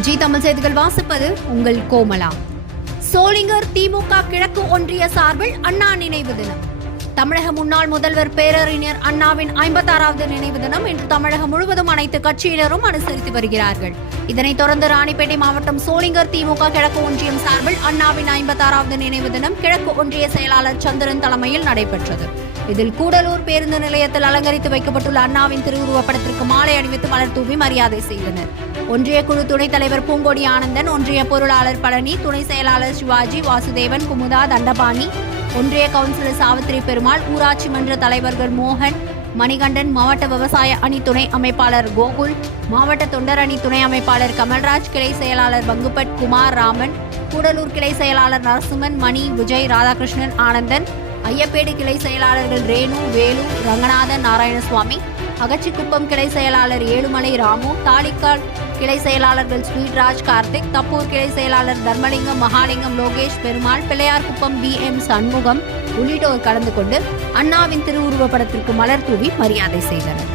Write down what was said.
G Tamil செய்திகள் வாசிப்பது உங்கள் கோமலா. சோளிங்கர் திமுக கிழக்கு ஒன்றிய சார்பில் அண்ணா நினைவு தினம். தமிழக முன்னாள் முதல்வர் பேரறிஞர் அண்ணாவின் ஐம்பத்தாறாவது நினைவு தினம் இன்று தமிழகம் முழுவதும் அனைத்து கட்சியினரும் அனுசரித்து வருகிறார்கள். இதனைத் தொடர்ந்து ராணிப்பேட்டை மாவட்டம் சோளிங்கர் திமுக கிழக்கு ஒன்றியம் சார்பில் அண்ணாவின் ஐம்பத்தாறாவது நினைவு தினம் கிழக்கு ஒன்றிய செயலாளர் சந்திரன் தலைமையில் நடைபெற்றது. இதில் கூடலூர் பேருந்து நிலையத்தில் அலங்கரித்து வைக்கப்பட்டுள்ள அண்ணாவின் திருவுருவப் படத்திற்கு மாலை அணிவித்து மலர் தூவி மரியாதை செய்தனர். ஒன்றிய குழு துணைத் தலைவர் பூங்கொடி ஆனந்தன் ஒன்றிய பொருளாளர் பழனி துணை செயலாளர் சிவாஜி வாசுதேவன் குமுதா தண்டபாணி ஒன்றிய கவுன்சிலர் சாவித்திரி பெருமாள் ஊராட்சி மன்ற தலைவர்கள் மோகன் மணிகண்டன் மாவட்ட விவசாய அணி துணை அமைப்பாளர் கோகுல் மாவட்ட தொண்டர் அணி துணை அமைப்பாளர் கமல்ராஜ் கிளை செயலாளர் பங்குபட் குமார் ராமன் கூடலூர் கிளை செயலாளர் நரசிம்மன் மணி விஜய் ராதாகிருஷ்ணன் ஆனந்தன் ஐயப்பேடு கிளை செயலாளர்கள் ரேணு வேலு ரங்கநாதன் நாராயணசுவாமி அகச்சிக்குப்பம் கிளை செயலாளர் ஏழுமலை ராமு தாலிக்கால் கிளை செயலாளர்கள் ஸ்வீட்ராஜ் கார்த்திக் தப்பூர் கிளை செயலாளர் தர்மலிங்கம் மகாலிங்கம் லோகேஷ் பெருமாள் பிள்ளையார்குப்பம் பி. எம். சண்முகம் உள்ளிட்டோர் கலந்து கொண்டு அண்ணாவின் திருவுருவப் படத்திற்கு மலர் தூவி மரியாதை செய்தனர்.